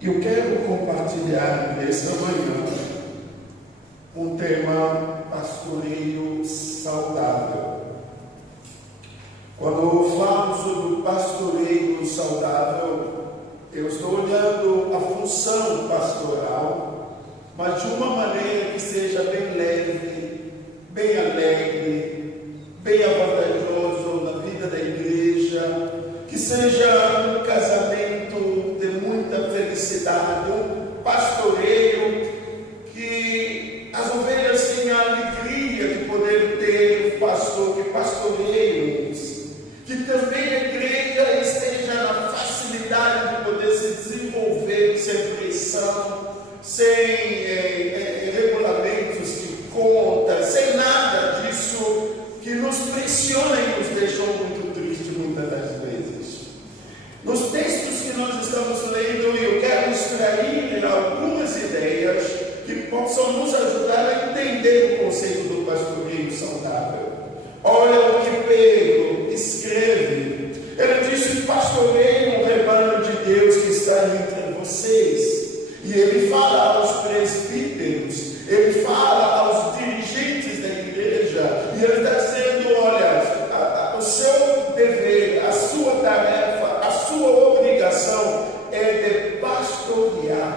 Eu quero compartilhar nesta manhã um tema pastoreio saudável. Quando eu falo sobre o pastoreio saudável, eu estou olhando a função pastoral, mas de uma maneira que seja bem leve, bem alegre, bem vantajoso na vida da igreja, que seja um casamento de muita felicidade, um pastoreio que as ovelhas tenham a alegria de poder ter um pastor que pastoreie-os, que também a igreja esteja na facilidade de poder se desenvolver sem pressão, sem regulamentos de conta, sem nada disso que nos pressiona e nos deixou muito tristes muitas das vezes. Nos textos que nós estamos lendo, eu quero extrair algumas ideias que possam nos ajudar a entender o conceito do pastoreio saudável. Olha o que Pedro escreve. Ele disse: pastoreio o rebanho de Deus que está entre vocês. E ele fala aos presbíteros, ele fala aos dirigentes da igreja, e ele está dizendo: olha, o seu dever, a sua tarefa, a sua obrigação é de pastorear.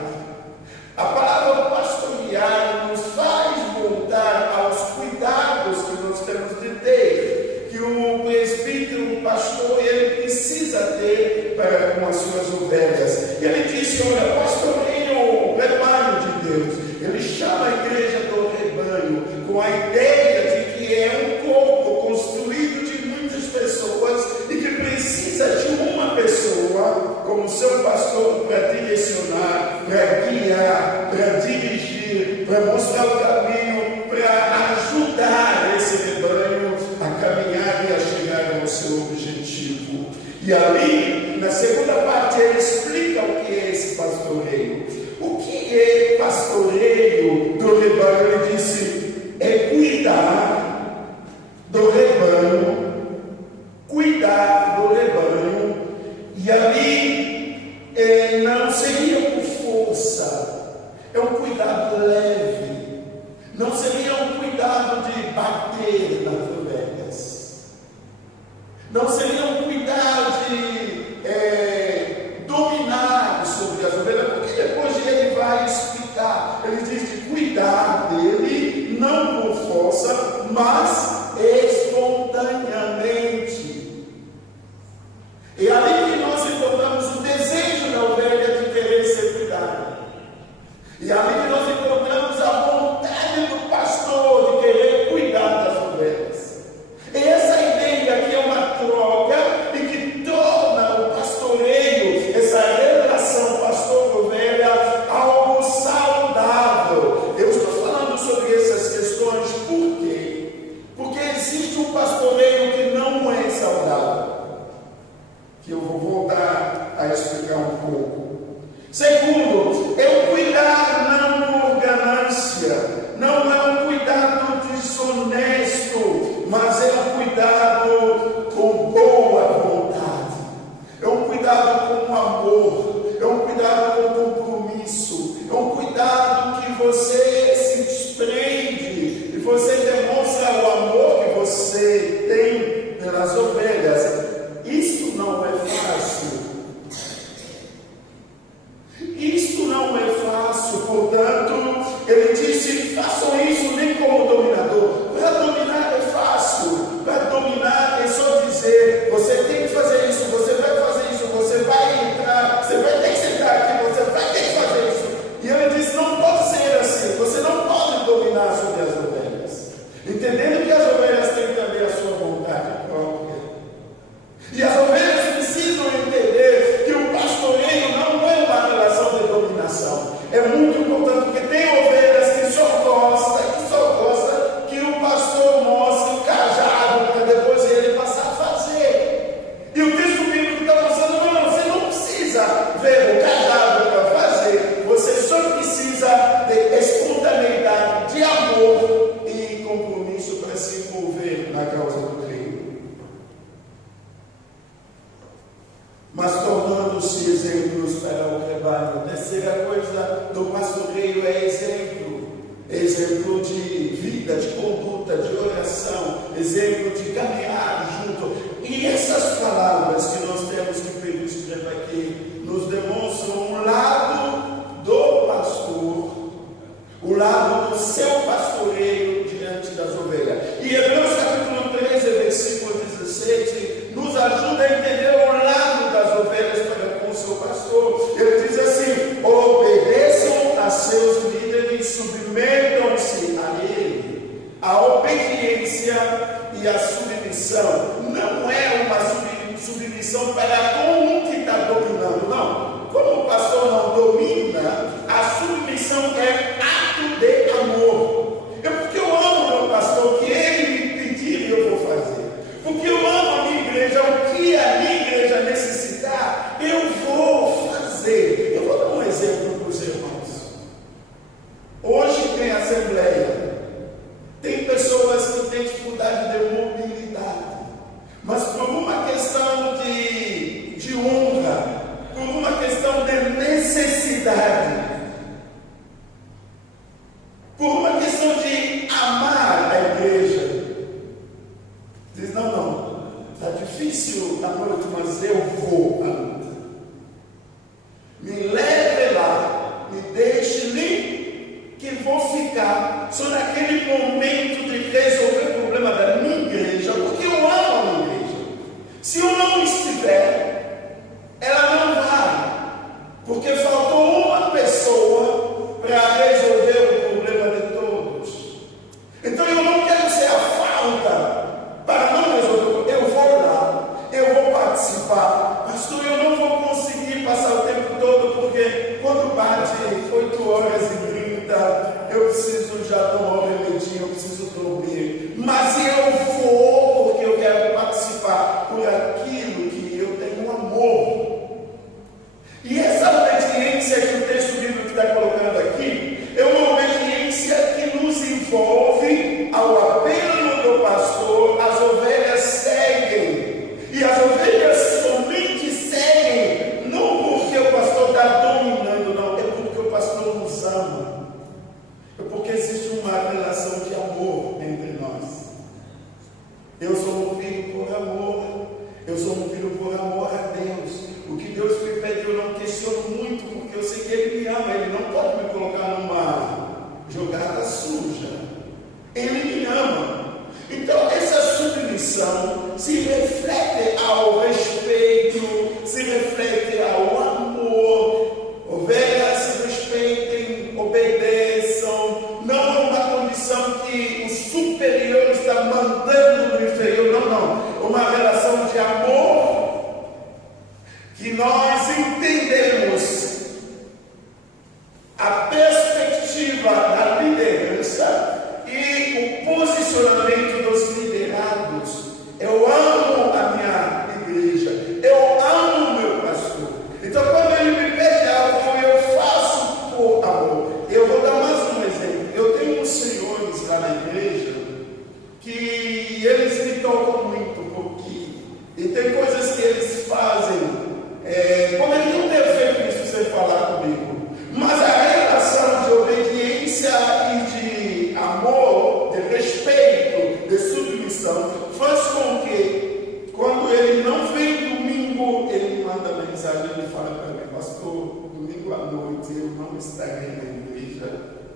A palavra pastorear nos faz voltar aos cuidados que nós temos de ter, que o presbítero, o pastor, ele precisa ter para com as suas ovelhas. E ele disse: olha, pastoreio o rebanho de Deus. Ele chama a igreja do rebanho, com a ideia de que é um corpo construído de muitas pessoas e que precisa de uma pessoa como seu pastor para direcionar, para guiar, para dirigir, para mostrar o caminho, para ajudar esse rebanho a caminhar e a chegar ao seu objetivo. E ali, na segunda parte, ele explica o que é esse pastoreio. O que é pastoreio do rebanho? Ele disse: é cuidar do rebanho, e ali não seria por força, é um cuidado leve, não seria um cuidado de bater nas ovelhas, não seria um cuidado de dominar sobre as ovelhas, porque depois ele vai explicar. Ele diz de cuidar dele, não por força, mas espontaneamente. E ali que nós encontramos o desejo da ovelha de querer ser cuidada. E ali que nós encontramos a vontade do pastor de querer cuidar das ovelhas. E essa ideia aqui é uma troca e que torna o pastoreio, essa relação pastor-ovelha, algo saudável. Eu estou falando sobre essas questões por quê? Porque existe um pastoreio que não é saudável, que eu vou voltar a explicar um pouco. Segundo, é um cuidar não por ganância, não é um cuidado desonesto, mas é um cuidado com boa vontade, é um cuidado com amor, é um cuidado com compromisso, é um cuidado que você se desprende e você demonstra o amor que você tem pelas ovelhas. Isso não é fácil. mas tornando-se exemplos para o rebanho. A terceira coisa do pastoreio é exemplo. Exemplo de vida, de conduta, de oração, exemplo de caminhar junto. E essas palavras que nós temos que Pedro escreve aqui, nos demonstram um lado do pastor, o lado do seu pastoreio diante das ovelhas. E Hebreus capítulo 13, versículo 17, nos ajuda a entender o lado das ovelhas para com o seu pastor. Ele diz assim: obedeçam a seus líderes, submetam-se a ele. A obediência e a submissão não é uma submissão para com um que está dominando, não. Como o pastor não domina, a submissão é ato de amor. É porque eu amo meu pastor, que ele me pedir eu vou fazer. Porque eu amo a minha igreja, o que a minha igreja necessitar, eu vou fazer. Eu vou dar um exemplo para os irmãos. Hoje tem assembleia, tem pessoas que têm dificuldade de mobilidade, mas por uma questão de honra, por uma questão de necessidade, por uma questão de amar a igreja, diz: não, está difícil a noite, mas eu vou à luta. Me leve lá, me deixe ali, que vou ficar só naquele momento de resolver o problema da minha igreja, porque eu amo a minha igreja. Se eu não estiver, ela não vai, porque faltou uma pessoa para resolver o problema de todos. Então eu não quero ser a falta para não resolver. Eu vou lá, eu vou participar. Pastor, eu não vou conseguir passar o tempo todo, porque quando bate 8h30, eu preciso já tomar um remedinho, eu preciso dormir. Mas eu vou, porque eu quero participar por aquilo que eu tenho amor. E essa obediência que o texto bíblico está colocando aqui é uma obediência que nos envolve ao apelo do pastor. As ovelhas seguem, e as ovelhas somente seguem não porque o pastor está dominando, não, é porque o pastor nos ama, é porque existe uma relação de amor entre nós. Eu sou movido por amor, eu sou movido por amor a Deus. O que Deus me pede eu não questiono muito, porque eu sei que Ele me ama. Ele não pode me colocar numa jogada suja. Ele me ama. Então essa submissão se reflete ao respeito, se reflete ao amor. Ovelhas se respeitem, obedeçam. Não é uma condição que o superior está mandando no inferior, não. É uma relação de amor que nós entendemos a perspectiva da liderança e o posicionamento dos liderados. Eu amo a minha igreja, eu amo o meu pastor. Então, quando ele me pede algo, eu faço por amor. Eu vou dar mais um exemplo. Eu tenho uns senhores lá na igreja que eles me tocam muito, porque e tem coisas que eles fazem. Poderiam ter feito isso sem falar comigo, mas a relação de obediência e de amor, de respeito, de submissão, faz com que, quando ele não vem domingo, ele manda mensagem, ele fala para mim: pastor, domingo à noite eu não estarei na igreja,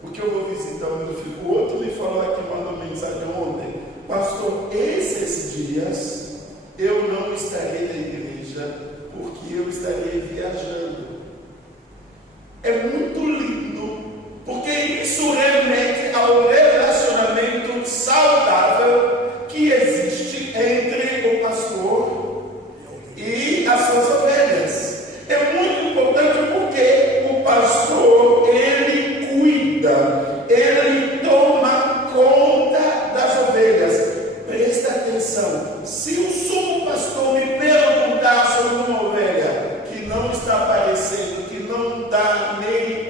porque eu vou visitar o meu filho. O outro me falou aqui, mandou mensagem ontem: pastor, esses dias eu não estarei na igreja, porque eu estarei viajando. É muito lindo, porque isso remete ao relacionamento saudável que existe entre o pastor e as suas ovelhas. É muito importante porque o pastor, ele cuida, ele toma conta das ovelhas. Presta atenção, se o sumo pastor me perguntar sobre uma ovelha que não está aparecendo, que não está nem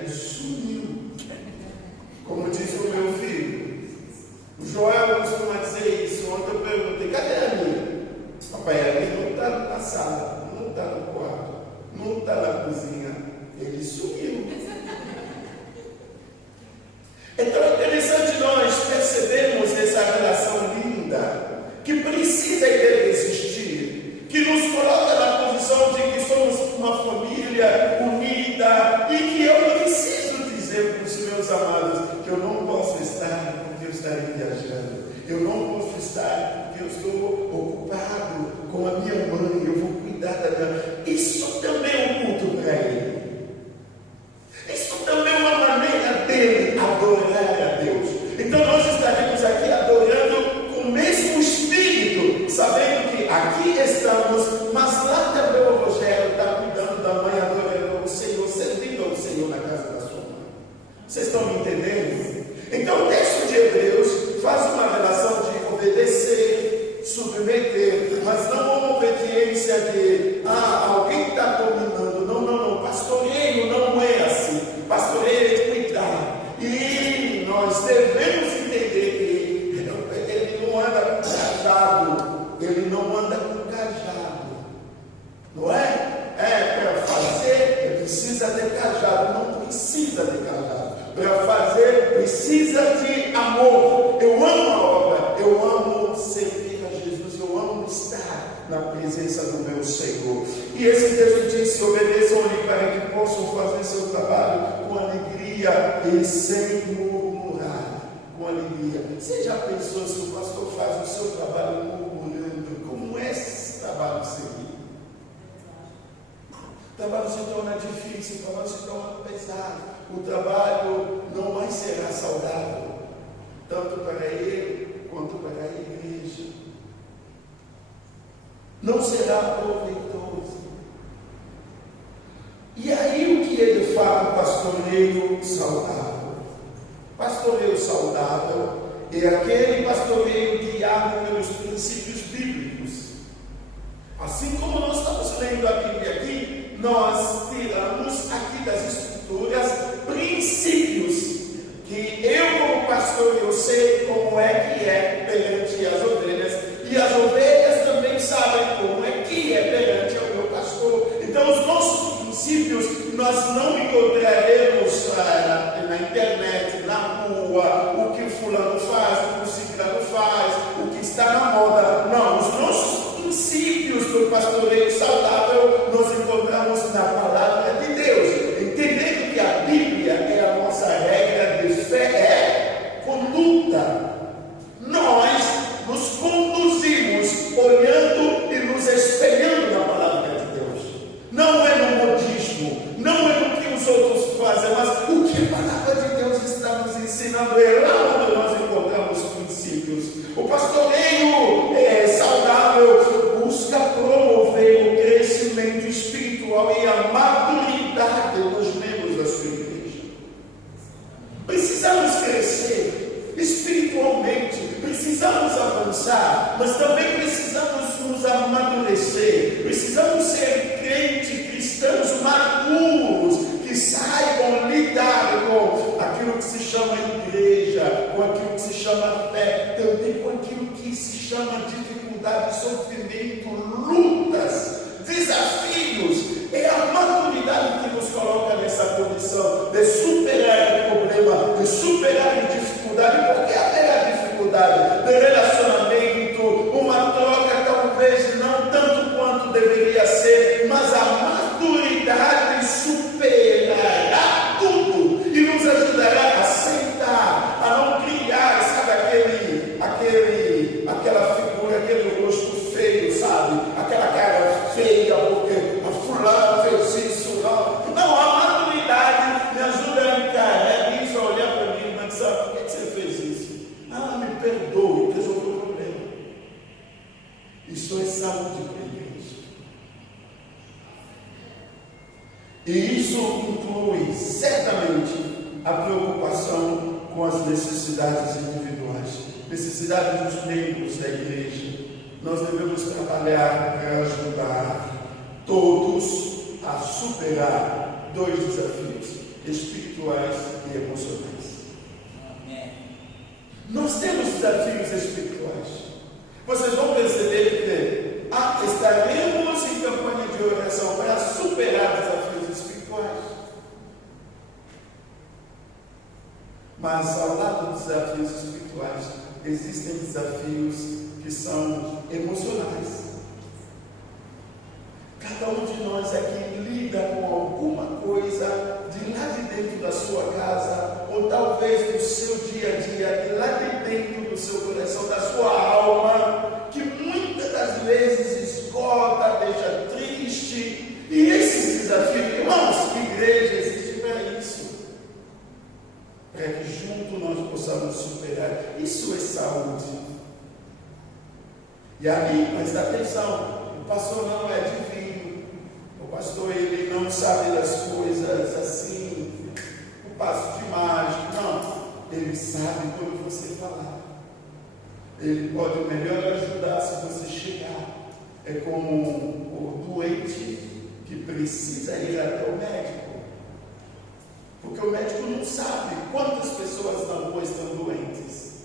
aí sumiu. Como diz o meu filho, o Joel costuma dizer isso. Ontem eu perguntei, cadê a Aline? Papai, a Aline não está na sala, não está no quarto, não está na cozinha. Ele sumiu. Então é interessante nós percebermos essa relação linda, que precisa e deve existir, que nos coloca na posição de que somos uma família unida e que eu preciso dizer para os meus amados que eu não posso estar porque eu estarei viajando, eu não posso estar porque eu estou ocupado com a minha mãe, eu vou cuidar da minha... Isso também é um culto para ele. Isso também é uma maneira dele adorar a Deus. Então nós estaremos aqui adorando com o mesmo espírito, sabendo que aqui estamos, mas lá também o Rogério está cuidando da mãe, adorando ao Senhor, servindo ao Senhor na casa da sua mãe. Vocês estão me entendendo? Então o texto de Hebreus faz uma relação de obedecer, submeter, mas não uma obediência de alguém está dominando. Não, pastoreio não é assim. Pastoreio é cuidar. E nós devemos entender que ele não anda com cajado, ele não anda com cajado, não é? Para fazer precisa de cajado, não precisa de cajado. Para fazer precisa de amor. Eu amo a obra, eu amo servir a Jesus, eu amo estar na presença do meu Senhor. E esse texto diz: se obedeçam-lhe para que possam fazer seu trabalho com alegria e sem murmurar. Com alegria. Você já pensou se o pastor faz o seu trabalho murmurando? Como é esse trabalho seguir? O trabalho se torna difícil, o trabalho se torna pesado, o trabalho não mais será saudável, tanto para ele quanto para a igreja. Não será proveitoso. E aí o que é de fato pastoreio saudável? Pastoreio saudável é aquele pastoreio guiado pelos princípios bíblicos. Assim como nós estamos lendo a Bíblia aqui, nós tiramos aqui das Escrituras princípios que eu como pastor eu sei como é que é perante as ovelhas, e as ovelhas também sabem como é que é perante o meu pastor. Então os nossos princípios nós não encontraremos na internet, na rua, o que fulano faz, o que o ciclano faz, o que está na moda. Não, os nossos princípios do pastoreio saudável nós encontramos na palavra de Deus, entendendo que a Bíblia é a nossa regra de fé, é conduta. Nós nos conduzimos olhando e nos espelhando na palavra de Deus. Não é no modismo, não é no que os outros fazem, mas o que a palavra de Deus está nos ensinando. É lá onde nós encontramos princípios. O pastoreio saudável busca promover o crescimento espiritual e a maturidade dos membros da sua igreja. Precisamos crescer espiritualmente, precisamos avançar, mas também precisamos nos amadurecer, precisamos ser cristãos maduros, que saibam lidar com aquilo que se chama igreja, com aquilo que se chama fé, também com aquilo que se chama dificuldade, sofrimento, lutas, desafios. É a maturidade que nos coloca nessa condição de superar o problema, de superar a dificuldade, porque haverá dificuldade de relacionamento, uma troca talvez não tanto quanto deveria ser, mas a maturidade superará tudo e nos ajudará a aceitar, a não criar, sabe, aquela figura, aquele rosto feio, sabe, aquela cara feia, porque a fulana fez isso, não, a maturidade me ajuda a encarar isso, a olhar para mim e dizer: por que você fez isso? Me perdoe, resolveu o problema. Isso é saúde para a igreja. E isso inclui certamente a preocupação com as necessidades individuais, necessidades dos membros da igreja. Nós devemos trabalhar para ajudar todos a superar dois desafios. espirituais e emocionais. Nós temos desafios espirituais. Vocês vão perceber que estaremos em campanha de oração para superar desafios espirituais. Mas ao lado dos desafios espirituais, existem desafios que são emocionais. Cada um de nós aqui lida com alguma coisa de lá de dentro da sua casa, ou talvez do seu dia a dia, de lá de dentro do seu coração, da sua alma, que muitas das vezes esgota, deixa triste. E esses desafios, irmãos, igreja existe para isso, para que juntos nós possamos superar. Isso é saúde. E aí, presta atenção, o pastor não é divino, o pastor ele não sabe das coisas assim, o passo de mágico, não, ele sabe quando você falar, ele pode melhor ajudar se você chegar. É como o doente que precisa ir até o médico, porque o médico não sabe quantas pessoas na rua estão doentes,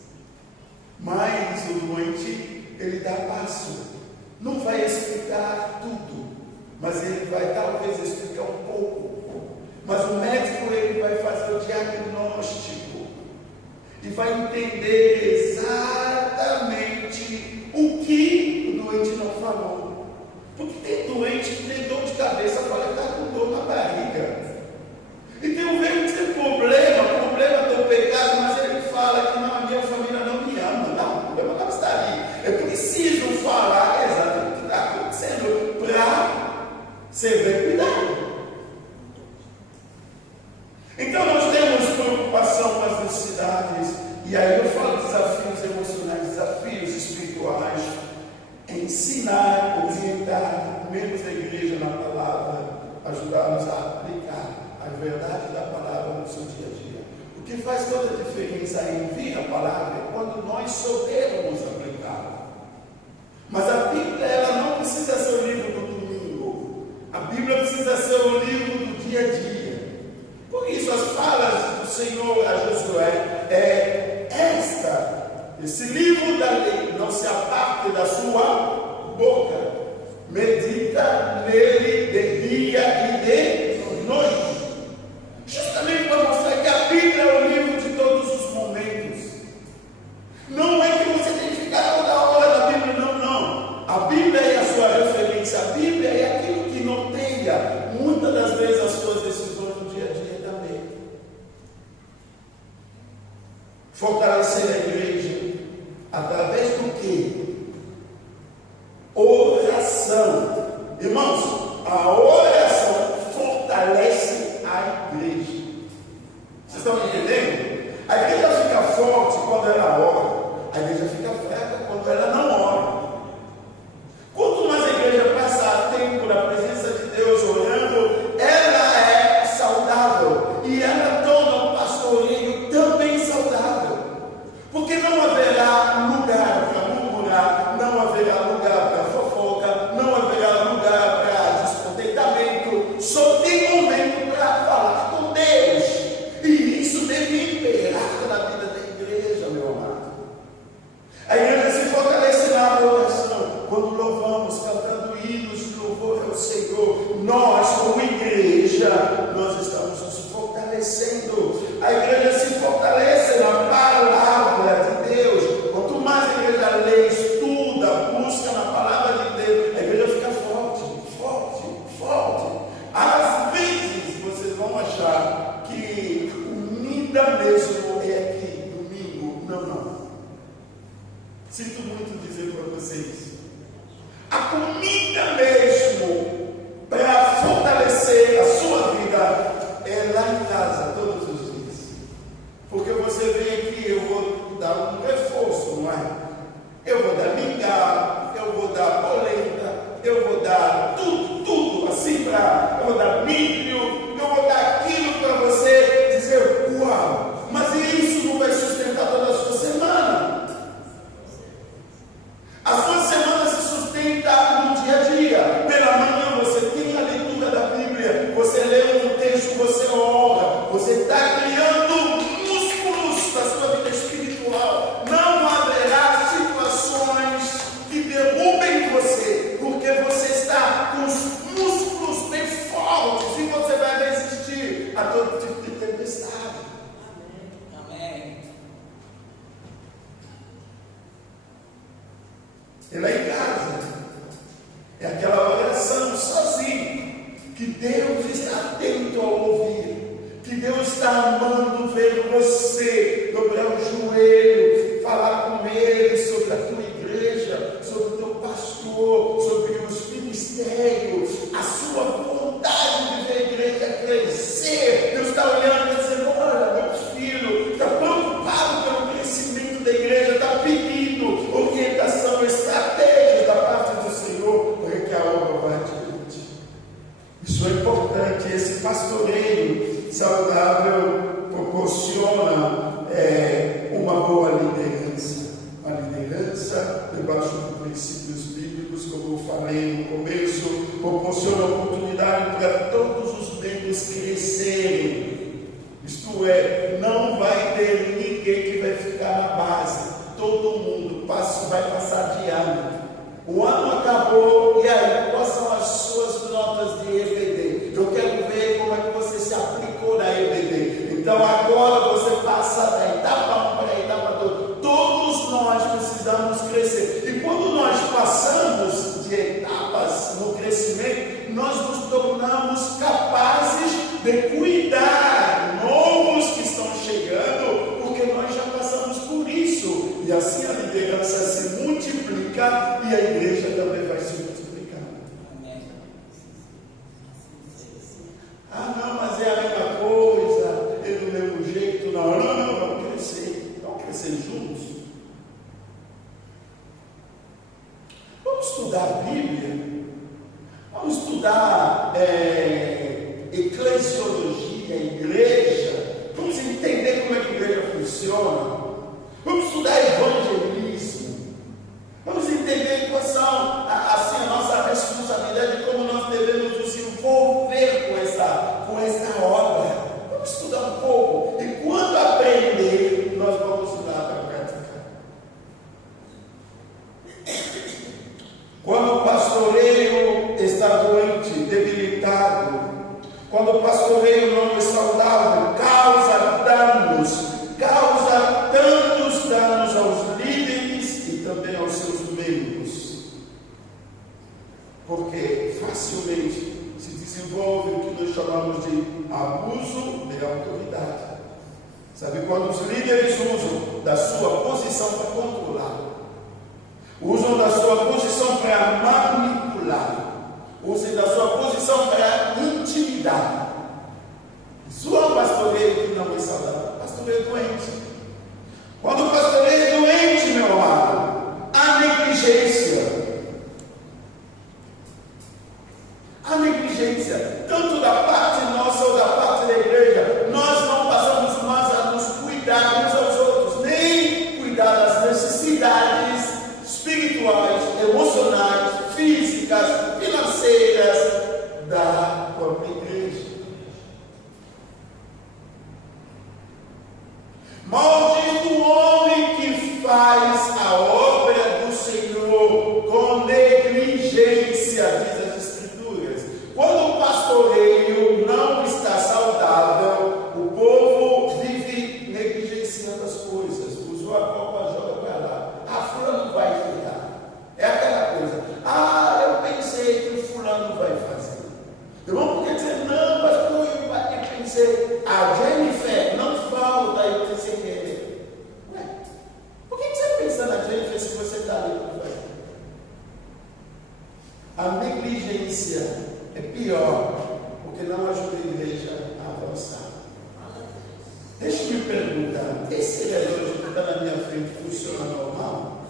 mas o doente ele dá passo, não vai explicar tudo, mas ele vai talvez explicar um pouco. Mas o médico ele vai fazer o diagnóstico e vai entender exatamente o que o doente não falou. Porque tem doente que tem dor de cabeça, fala que está com dor na barriga. E tem um velho que tem problema do pecado, mas ele fala que não, a minha família não me ama. Não, o problema não está ali. É preciso falar exatamente o que está acontecendo para ser bem cuidado. Então nós temos preocupação com as necessidades, e aí eu falo de desafios emocionais, desafios espirituais, ensinar, orientar membros da igreja na palavra, ajudar-nos a aplicar a verdade da palavra no seu dia a dia. O que faz toda a diferença em ouvir a palavra é quando nós soubermos aplicá-la. Mas a Bíblia ela não precisa ser o livro do domingo, a Bíblia precisa ser o livro do dia a dia. Por isso as falas do Senhor a Josué esse livro da lei não se aparte da sua boca, medita nele de dia e de noite, justamente para mostrar que a Bíblia é o livro de todos os momentos. Não é que você tem que ficar toda hora na Bíblia, não. A Bíblia é a sua referência, a Bíblia é aquilo que norteia muitas das vezes as suas decisões no dia a dia também. Fortalecer a igreja através do quê? Oração. Irmãos, a oração fortalece a igreja. Vocês estão me entendendo? A igreja fica forte quando ela ora, a igreja fica fraca quando ela não ora. Quanto mais a igreja passar tempo na presença de Deus orando, ela é saudável e ela torna o pastoreio também saudável, porque não haverá lugar para murmurar, não haverá lugar para fofoca, não haverá lugar para descontentamento, só tem momento para falar com Deus, e isso deve imperar na vida da igreja, meu amado. A igreja se fortalece na oração, quando louvamos, cantando hinos de louvor ao Senhor. Nós, como igreja, nós estamos nos fortalecendo. A igreja se fortalece na palavra de Deus. Quanto mais a igreja lê, estuda, busca na palavra de Deus, a igreja fica forte, forte, forte. Às vezes vocês vão achar que comida mesmo é aqui, domingo. Não. Sinto muito dizer para vocês. A comida mesmo para fortalecer a sua vida é lá em casa todos os dias. Porque você vem aqui, eu vou dar um reforço, não é? Eu vou dar mingau, eu vou dar polenta, eu vou dar tudo assim eu vou dar milho, eu vou dar aquilo para você dizer, uau, mas isso não vai sustentar toda a sua semana. A sua semana Ele é em casa. É aquela oração sozinho, que Deus está atento ao ouvir, que Deus está amando ver você dobrar o joelho, falar com Ele sobre a tua igreja, sobre o teu pastor, sobre os ministérios, a sua vontade de ver a igreja crescer. Deus está olhando e dizendo: olha, meu filho está preocupado pelo crescimento da igreja, está pedindo orientação, estratégias da parte do Senhor, para que a obra vá adiante. Isso é importante. Esse pastoreio saudável proporciona uma boa liderança. Uma liderança debaixo de princípios bíblicos, como eu falei no começo, proporciona oportunidade para todos os membros crescerem. Isto é, não vai ter ninguém que vai ficar na base. Todo mundo vai passar de ano. O ano acabou, e aí, quais são as suas notas de EBD? Eu quero ver como é que você se aplicou na EBD. Então agora você passa da etapa 1 para a etapa 2. Todos nós precisamos crescer. E quando nós passamos de etapas no crescimento, nós nos tornamos capazes de cuidar novos que estão chegando, porque nós já passamos por isso. E assim a liderança se multiplica e a igreja também vai se multiplicar. Ah, não, mas é a mesma coisa, é do mesmo jeito. Não, vamos crescer. Vamos crescer juntos. Vamos estudar a Bíblia. Vamos estudar eclesiologia, igreja. Vamos entender como é que a igreja funciona. Vamos estudar evangelismo. Vamos entender quais são assim, a nossa responsabilidade e como nós devemos nos envolver com essa obra. Vamos estudar um pouco. E quando aprender, nós vamos ir lá para praticar. Quando o pastoreio está doente, debilitado, quando o pastoreio não é saudável, causa danos, causa tantos danos aos líderes e também aos seus membros, porque facilmente se desenvolve o que nós chamamos de abuso de autoridade. Sabe, quando os líderes usam da sua posição para controlar, usam da sua posição para manipular, usam da sua posição para intimidar. Isso é um pastoreio que não é saudável, pastoreio doente. Quando o pastoreio é doente, meu amado, há negligência. Há negligência, tanto da parte nossa ou da parte da igreja. Nós não passamos mais a nos cuidar uns aos outros, nem cuidar das necessidades espirituais, emocionais, físicas, financeiras da própria igreja. Maldito o homem que faz a obra do Senhor com negligência, diz as Escrituras. Quando o pastoreio não está saudável, o povo vive negligenciando as coisas. Usou a copa, joga para lá. Fulano vai virar. É aquela coisa. Eu pensei que o fulano vai fazer. Irmão, por que dizer, não, pastor, eu pensei, a Jennifer não falta, eu pensei que ele. Ué, por que você pensa na Jennifer se você está ali para fazer? A negligência é pior, porque não ajuda a igreja a avançar. Deixa eu me perguntar, esse relógio que está na minha frente funciona normal?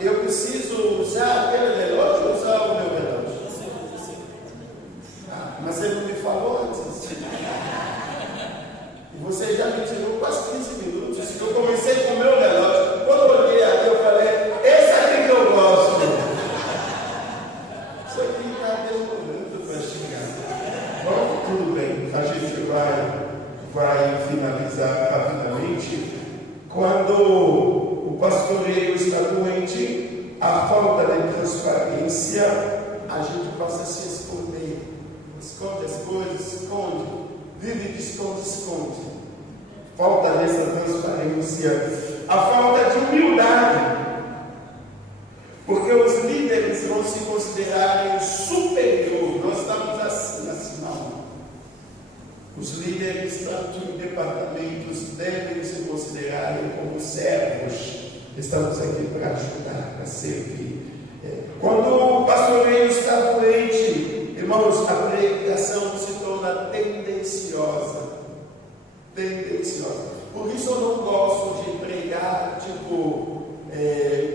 Eu preciso usar aquele relógio ou usar o meu relógio? Mas ele não me falou antes. E você já me tirou quase 15 minutos. Eu comecei com o meu relógio. Quando eu olhei aqui, eu falei, esse aqui que eu gosto. Isso aqui está demorando para chegar. Bom, tudo bem. A gente vai finalizar rapidamente. Quando o pastoreio está doente, a falta de transparência, a gente passa a se esconder. Esconde as coisas, esconde. Vive de esconde. Falta dessa transparência. A falta de humildade. Porque o tanto em departamentos, devem se considerar como servos. Estamos aqui para ajudar, para servir. Quando o pastoreio está doente, irmãos, a pregação se torna tendenciosa. Por isso eu não gosto de pregar,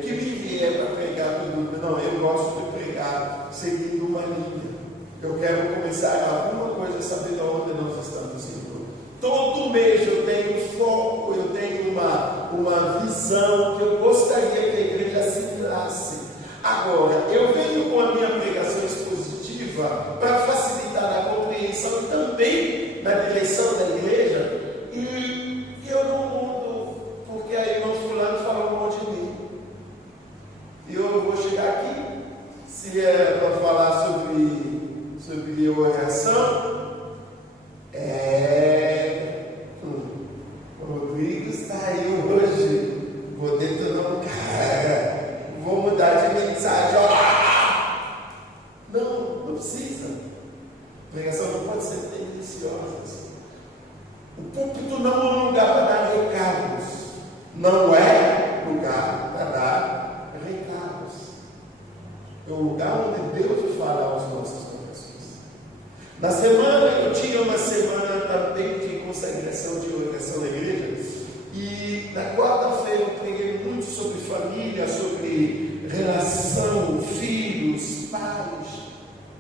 que me vier para pregar tudo. Não, eu gosto de pregar seguindo uma linha. Eu quero começar alguma coisa sabendo onde nós estamos indo. Todo mês eu tenho foco, eu tenho uma visão que eu gostaria que a igreja assimilasse. Agora, eu venho com a minha pregação expositiva para facilitar a compreensão e também na direção da igreja. E eu não mudo, porque a irmã fulano falou um monte de mim. E eu vou chegar aqui, se é para falar sobre oração, o Rodrigo está aí hoje, vou detonar um cara, vou mudar de mensagem, não precisa. A pregação não pode ser tendenciosa. O púlpito não é um lugar para dar recados, não é lugar para dar recados. É um lugar onde Deus fala aos nossos corações. Na semana, eu tinha uma semana também de consagração de oração na igreja, e na quarta-feira eu preguei muito sobre família, sobre relação, filhos, pais,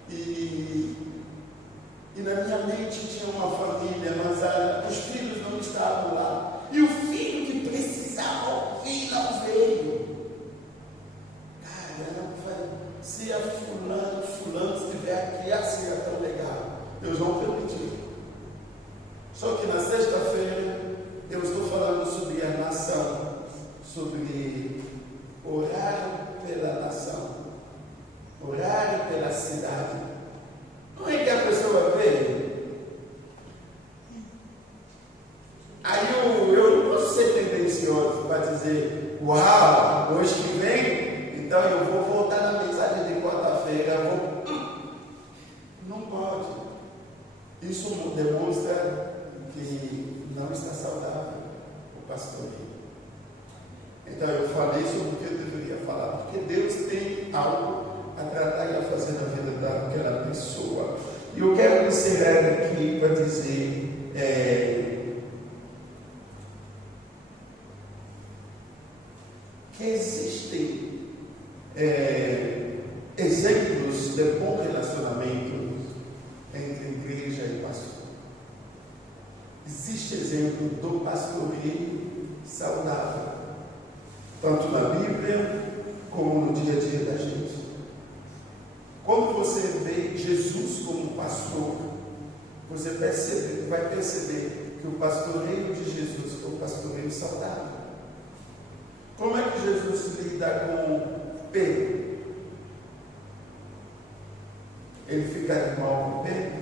e na minha mente tinha uma família, mas os filhos não estavam lá, e o filho que precisava ouvir não veio. Caramba, se a fulano estiver aqui, assim é tão legal. Deus não permitiu. Só que na sexta-feira eu estou falando sobre a nação, sobre orar pela nação, orar pela cidade. Não é que a pessoa veio. Aí eu não posso ser tendencioso para dizer, uau, hoje que vem, então eu vou voltar na mensagem de quarta-feira. Não pode. Isso demonstra que não está saudável o pastoreio. Então eu falei sobre o que eu deveria falar, porque Deus tem algo a tratar e a fazer na vida daquela pessoa. E eu quero encerrar aqui para dizer que existem exemplos de bom relacionamento entre igreja e pastor. Existe exemplo do pastoreio saudável, tanto na Bíblia como no dia a dia da gente. Quando você vê Jesus como pastor, você vai perceber que o pastoreio de Jesus é um pastoreio saudável. Como é que Jesus lida com Pedro? Ele fica de mal com Pedro?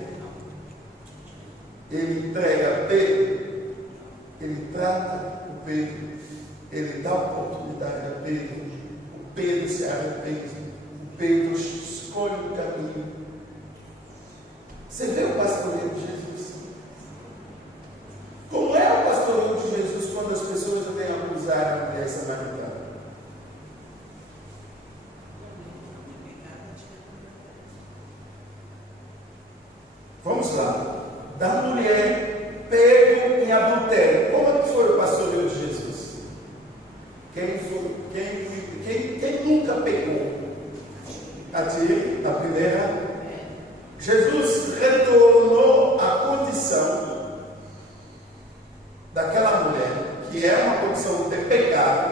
Ele entrega Pedro? Ele trata o Pedro? Ele dá oportunidade a Pedro? O Pedro se arrepende? O Pedro escolhe o caminho? Você vê o pastoreio de Jesus? Como é o pastoreio de Jesus quando as pessoas vêm acusar a mulher samaritana? Vamos lá. Da mulher pego em adultério. Como é que foi o pastoreio de Jesus? Quem nunca pecou? Atire a primeira. Jesus retornou à condição daquela mulher, que é uma condição de pecado.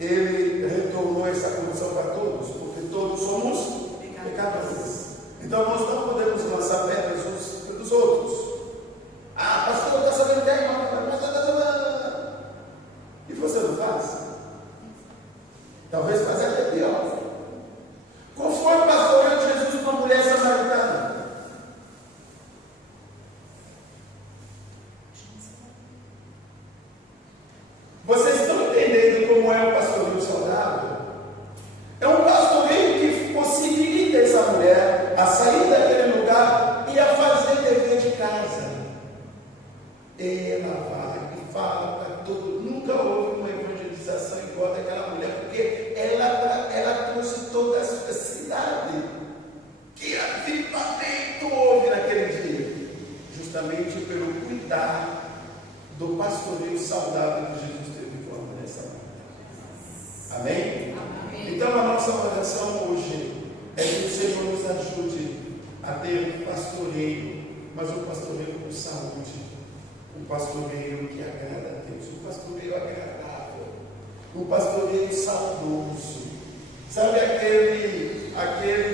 Ele retornou essa condição para todos, porque todos somos pecadores. Então nós não podemos lançar pedras uns pelos outros. Ah, pastor, está sabendo que é irmão? E você não faz? Talvez fazer até pior. Qual foi o pastoreio de Jesus com a mulher samaritana? Vocês estão entendendo como é o pastoreio saudável? É um pastoreio que possibilita essa mulher a sair daquele lugar e a fazer dever de saudável que Jesus teve quando nessa manhã. Amém? Amém. Então a nossa oração hoje é que o Senhor nos ajude a ter pastoreio, mas um pastoreio com saúde, um pastoreio que agrada a Deus, um pastoreio agradável, um pastoreio saudoso. Sabe aquele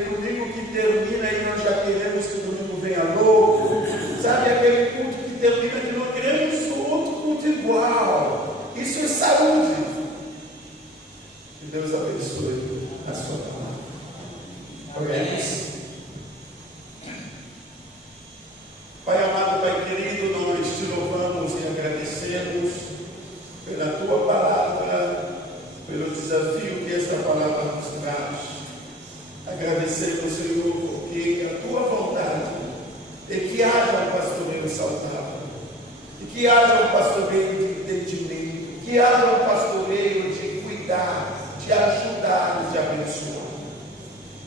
domingo que termina e nós já queremos que o domingo venha louco? Sabe aquele culto que termina que nós queremos outro culto igual? Isso é saúde. Que Deus abençoe a sua palavra. Oremos. Pai amado, Pai querido, nós te louvamos e agradecemos pela tua palavra, pelo desafio que esta palavra nos traz. Agradecemos, Senhor, porque a tua vontade é que haja um pastoreio saudável, e que haja um pastoreio de entendimento, que haja um pastoreio de cuidar, de ajudar, de abençoar.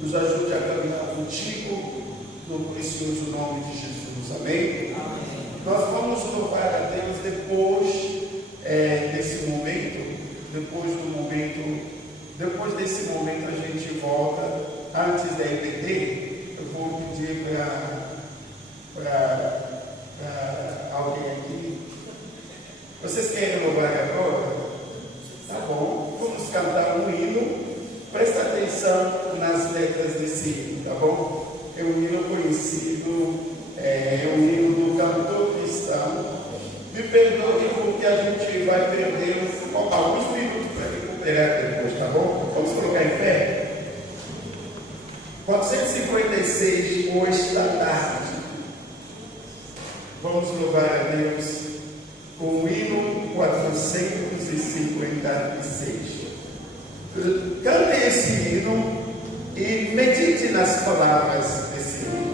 Nos ajude a caminhar contigo, no precioso nome de Jesus. Amém? Amém. Nós vamos louvar a Deus depois desse momento. Depois desse momento a gente volta. Antes da EBD, eu vou pedir para alguém aqui. Vocês querem louvar agora? Tá bom. Vamos cantar um hino. Presta atenção nas letras desse hino, tá bom? É um hino conhecido, é um hino do cantor cristão. Me perdoe porque a gente vai perder alguns minutos para recuperar depois, tá bom? Vamos colocar em pé? 456, hoje da tarde. Vamos louvar a Deus com o hino 456. Cante esse hino e medite nas palavras desse hino.